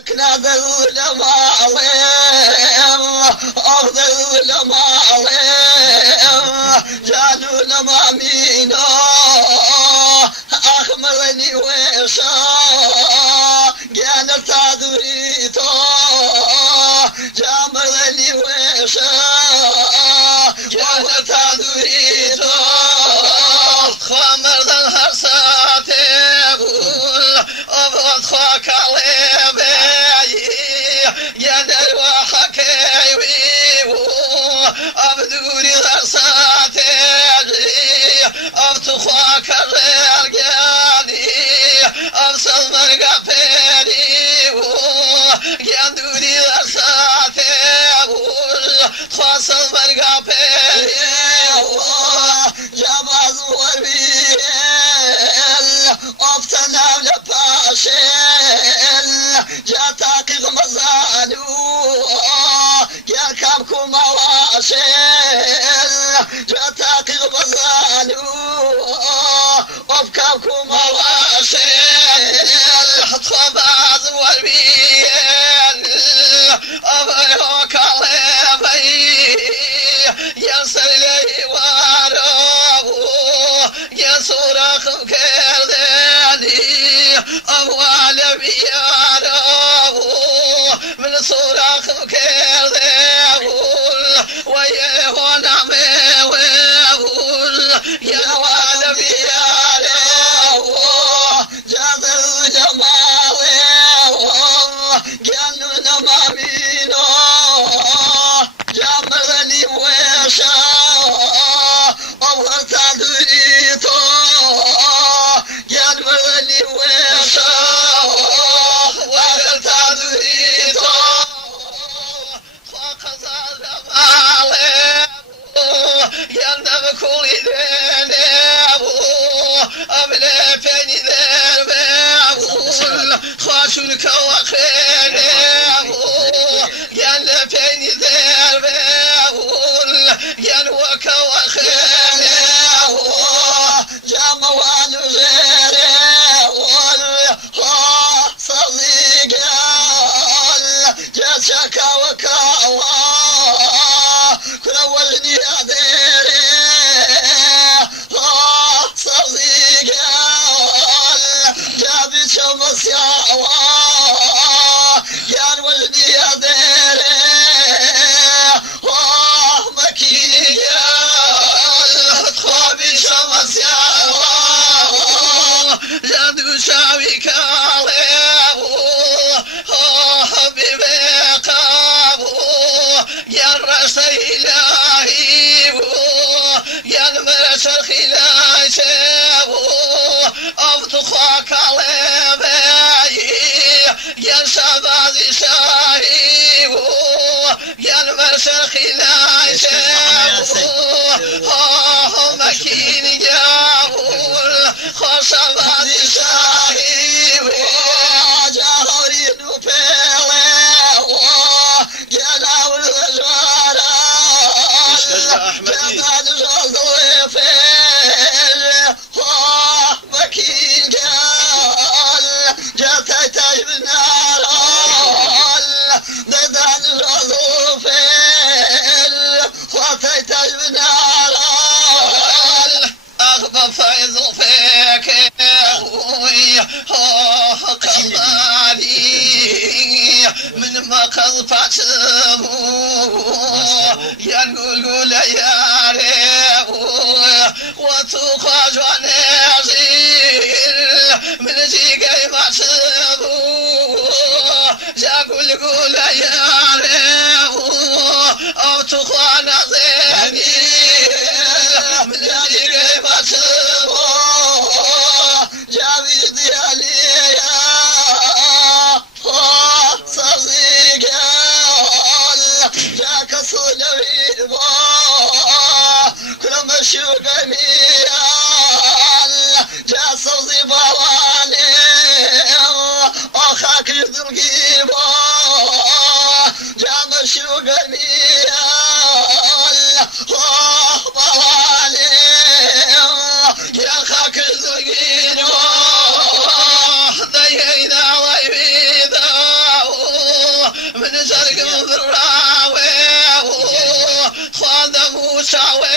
نادى العلماء أرض العلماء جعلوا لما مينا أخمرني ويشا جانا تدريتا جامرني ويشا جانا تدريتا خمر الهرسات يقول أبغض خاك عليه يدر وحكيوي أبدوري غرساتي أبتخواك الرجاني أبصل مرقى بيري يدوري غرساتي خاصل مرقى بيري جباز وربيل أبتنا لباشل جاتاك غمزانو يركبكم مواشل جاتاك غمزانو أبكبكم مواشل خباز والبيل أبيوك علي ينسر لي وارو ينصرخ كردني أموال بيارو من صراخ كردني ويه نعمي ويقول يا وال بيارو جاز الجماوي جنون مامينو جامرني ويشا أبغى تدريتو جامرني ويشا أبغى تدريتو فقط الجمال يندم كل ذنب أبلي بني ذنب خاشنك وخير يندم بني ذنب ينوك وخير جام ونغير صديق جاتك وكاوى كل ولني أديري صديق جابي شمس ياوى يا ولني أديري مكيني خوابي شمس ياوى جادو شاوي كاليو يا الرأس إلهي يا المرس الخلاشي أبتخاك علي يا شبازي شاهي يا المرس الخلاشي مكين جاول خشبازي شاهي جاهوري نوبيلي يا ناول الجوارة جمال الضيفين مكين قال جاتي تجب النار ندان الضيفين خاتي تجب النار أغبى فيض فيك قمالي من مقص فاتمو ينقول يا ريو وتخرج ونزيل من زيقي ماتمو يقول يا ريو أو تخرج نزيل من زيقي ماتمو جاويد عليا صديق جاك صلوي كل مشوق ميال جا صوزي بواني أخاك يذرقيبا جا مشوق ميال sawe